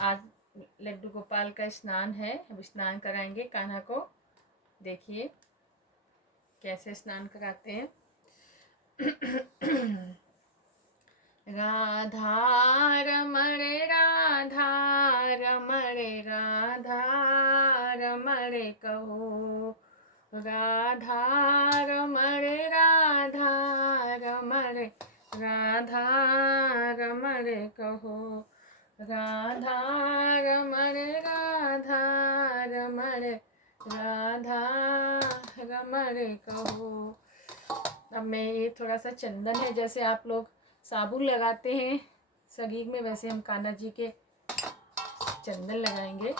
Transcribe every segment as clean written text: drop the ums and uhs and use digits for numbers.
आज लड्डू गोपाल का स्नान है। अब स्नान कराएंगे कान्हा को। देखिए कैसे स्नान कराते हैं। राधा रमण राधा रमण राधा रमण कहो, राधा रमण राधा रमण राधा रमण कहो, राधा रमण राधा रमण राधा रमण कहो। अब मैं ये थोड़ा सा चंदन है, जैसे आप लोग साबुन लगाते हैं शरीर में, वैसे हम कान्हा जी के चंदन लगाएंगे।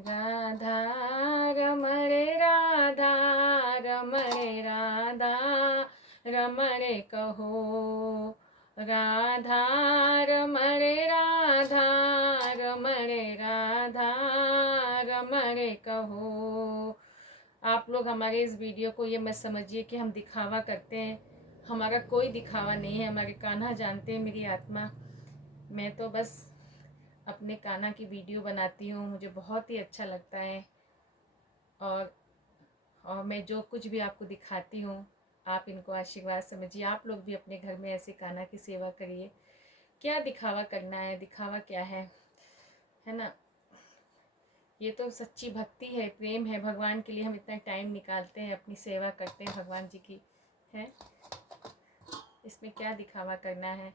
राधा रमण राधा रमण राधा रमण कहो, राधा रमण राधा रमण राधा रमण कहो। आप लोग हमारे इस वीडियो को ये मत समझिए कि हम दिखावा करते हैं। हमारा कोई दिखावा नहीं है। हमारे कान्हा जानते हैं मेरी आत्मा। मैं तो बस अपने कान्हा की वीडियो बनाती हूँ, मुझे बहुत ही अच्छा लगता है। और मैं जो कुछ भी आपको दिखाती हूँ, आप इनको आशीर्वाद समझिए। आप लोग भी अपने घर में ऐसे कान्हा की सेवा करिए। क्या दिखावा करना है, दिखावा क्या है ना। ये तो सच्ची भक्ति है, प्रेम है भगवान के लिए। हम इतना टाइम निकालते हैं, अपनी सेवा करते हैं भगवान जी की, है। इसमें क्या दिखावा करना है,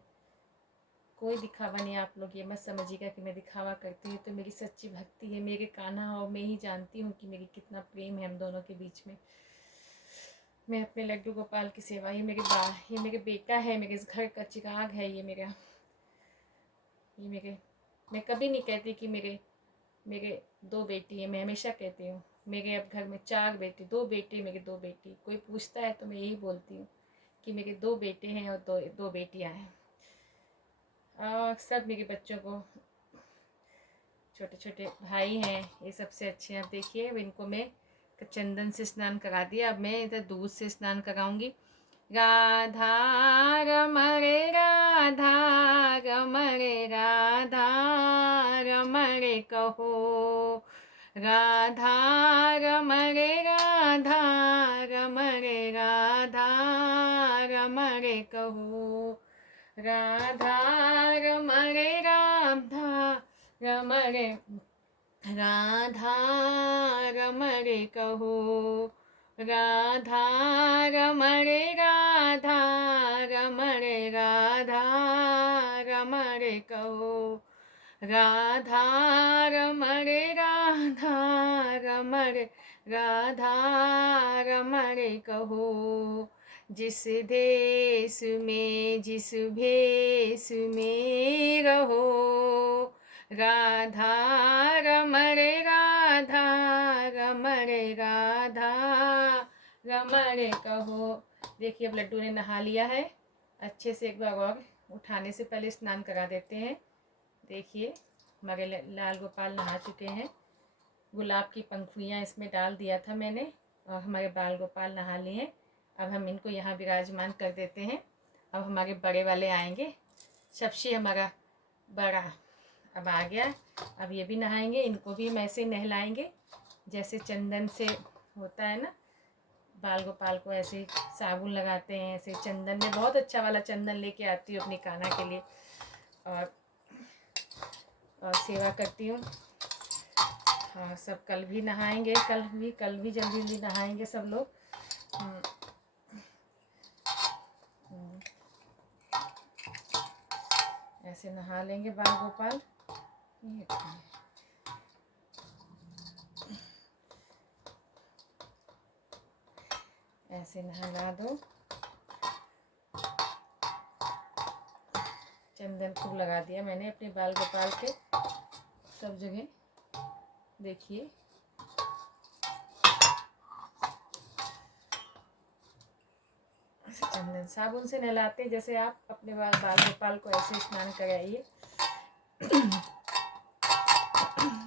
कोई दिखावा नहीं। आप लोग ये मत समझिएगा कि मैं दिखावा करती हूँ। तो मेरी सच्ची भक्ति है, मेरे कान्हा और मैं ही जानती हूँ कि मेरी कितना प्रेम है हम दोनों के बीच में। मैं अपने लड्डू गोपाल की सेवा, ये मेरे बेटा है, मेरे इस घर का चिराग है। ये मेरे मैं कभी नहीं कहती कि मेरे 2 बेटी हैं। मैं हमेशा कहती हूँ मेरे अब घर में 4 बेटे, 2 बेटे, मेरे 2 बेटी। कोई पूछता है तो मैं यही बोलती हूँ कि मेरे 2 बेटे हैं और 2 बेटियाँ हैं। और सब मेरे बच्चों को, छोटे छोटे भाई हैं, ये सबसे अच्छे हैं। अब देखिए अब इनको मैं चंदन से स्नान करा दिया। अब मैं इधर दूध से स्नान कराऊंगी। राधा रमण राधा रमण राधा रमण कहो, राधा रमण राधा रमण राधा रमण कहो, राधा रमण राधा रमण राधा रमण कहो, राधा रमण राधा रमण राधा रमण कहो, राधा रमण राधा रमण राधा रमण कहो। जिस देश में जिस भेष में रहो, राधा रमण राधा रमण राधा रमण कहो। देखिए अब लड्डू ने नहा लिया है अच्छे से। एक बार और उठाने से पहले स्नान करा देते हैं। देखिए हमारे लाल गोपाल नहा चुके हैं। गुलाब की पंखुड़ियाँ इसमें डाल दिया था मैंने, और हमारे बाल गोपाल नहा लिए। अब हम इनको यहाँ विराजमान कर देते हैं। अब हमारे बड़े वाले आएंगे। सबसे हमारा बड़ा अब आ गया। अब ये भी नहाएंगे, इनको भी हम ऐसे नहलाएंगे जैसे चंदन से होता है ना। बाल गोपाल को ऐसे साबुन लगाते हैं, ऐसे चंदन में बहुत अच्छा वाला चंदन लेके आती हूँ अपनी कान्हा के लिए, और सेवा करती हूँ। हाँ सब कल भी नहाएंगे, कल भी जल्दी जल्दी नहाएंगे सब लोग। ऐसे नहा लेंगे बाल गोपाल। ऐसे नहला दो। चंदन खूब लगा दिया मैंने अपने बाल गोपाल के सब जगह। देखिए चंदन साबुन से नहलाते जैसे आप अपने बाल गोपाल को ऐसे स्नान कराइए।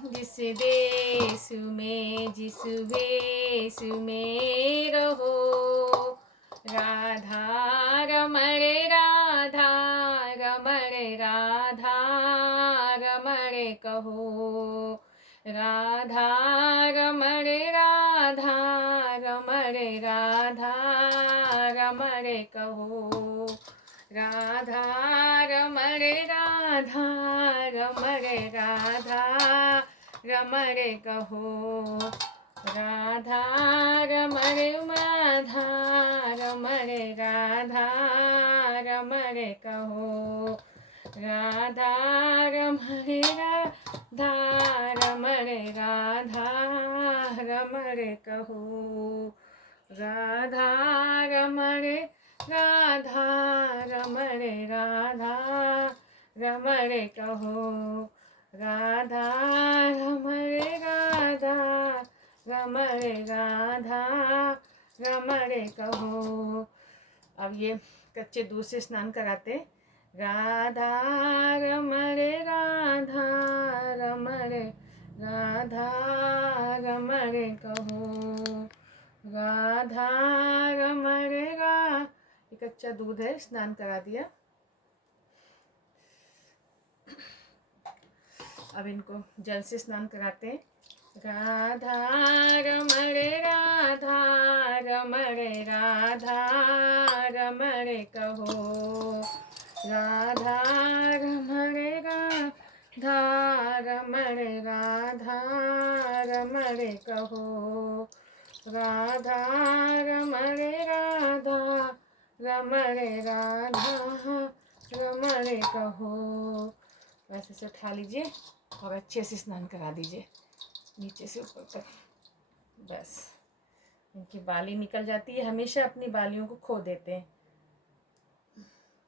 जिस देश में जिस वेश में रहो, राधा रमण राधा रमण राधा रमण रमणे कहो। राधा रमणे राधा रमणे राधा रमणे कहो। राधा रमणे राधा रमणे राधा रमणे कहो। राधा रमणे माधा रमणे राधा रमणे कहो। राधा रमणे राधा रमणे राधा रमणे कहो। राधा रमणे राधा रमणे राधा रमणे कहो। राधा रमणे राधा रमणे राधा रमणे कहो। अब ये कच्चे दूध से स्नान कराते। राधा रमणे राधा रमणे राधा रमणे कहो। राधा रमणे ये कच्चा दूध है, स्नान करा दिया। अब इनको जल से स्नान कराते हैं। राधा रमणे राधा रमणे राधा रमणे कहो। राधा रमणे राधा रमणे राधा रमणे कहो। राधा रमणे राधा रमणे राधा रमणे कहो। वैसे से उठा लीजिए और अच्छे से स्नान करा दीजिए नीचे से ऊपर तक। बस इनकी बाली निकल जाती है, हमेशा अपनी बालियों को खो देते हैं।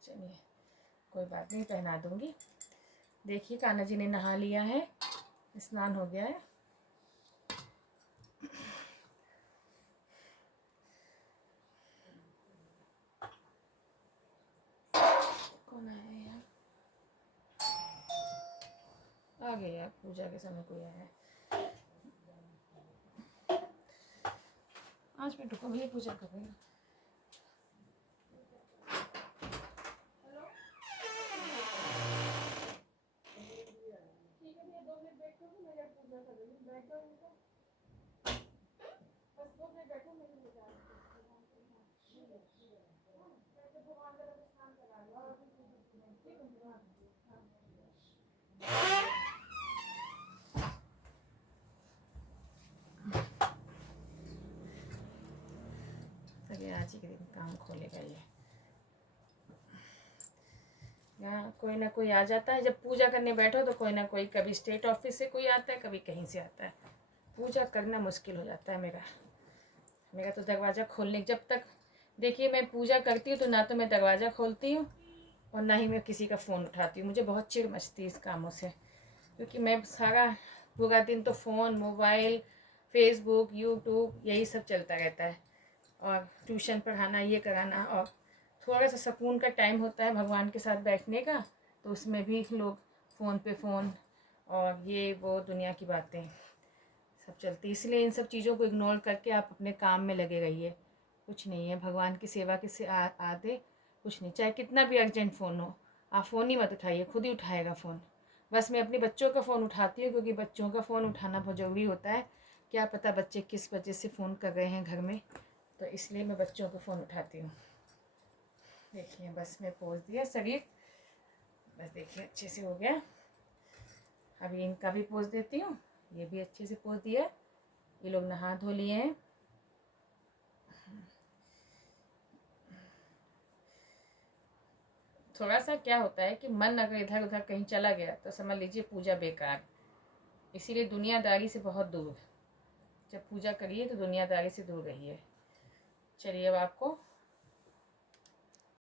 चलिए कोई बात नहीं, पहना दूंगी। देखिए कान्हा जी ने नहा लिया है, स्नान हो गया है। कौन आया है यार? आ गया यार, पूजा के समय कोई आया है। 5 मिनट रुको, भैया पूजा कर रही हूँ। आज ही के दिन काम खोलेगा ये। यहाँ कोई ना कोई आ जाता है, जब पूजा करने बैठो तो कोई ना कोई, कभी स्टेट ऑफिस से कोई आता है, कभी कहीं से आता है। पूजा करना मुश्किल हो जाता है मेरा तो दरवाज़ा खोलने, जब तक देखिए मैं पूजा करती हूँ तो ना तो मैं दरवाज़ा खोलती हूँ और ना ही मैं किसी का फ़ोन उठाती हूँ। मुझे बहुत चिढ़ मचती है इस कामों से, क्योंकि मैं सारा पूरा दिन तो फ़ोन, मोबाइल, फेसबुक, यूट्यूब यही सब चलता रहता है, और ट्यूशन पढ़ाना, ये कराना, और थोड़ा सा सुकून का टाइम होता है भगवान के साथ बैठने का, तो उसमें भी लोग फ़ोन पे फ़ोन और ये वो दुनिया की बातें सब चलती। इसलिए इन सब चीज़ों को इग्नोर करके आप अपने काम में लगे रहिए। कुछ नहीं है, भगवान की सेवा किससे आते कुछ नहीं। चाहे कितना भी अर्जेंट फ़ोन हो, आप फ़ोन ही मत उठाइए, खुद ही उठाएगा फ़ोन। बस मैं अपने बच्चों का फ़ोन उठाती हूँ, क्योंकि बच्चों का फ़ोन उठाना बहुत ज़रूरी होता है। क्या पता बच्चे किस वजह से फ़ोन कर रहे हैं घर में, तो इसलिए मैं बच्चों का फ़ोन उठाती हूँ। देखिए बस मैं पोंछ दिया शरीर, बस देखिए अच्छे से हो गया। अभी इनका भी पोंछ देती हूँ, ये भी अच्छे से पोंछ दिया। ये लोग नहा धो लिए हैं। थोड़ा सा क्या होता है कि मन अगर इधर उधर कहीं चला गया तो समझ लीजिए पूजा बेकार। इसीलिए दुनियादारी से बहुत दूर, जब पूजा करिए तो दुनियादारी से दूर रहिए। चलिए अब आपको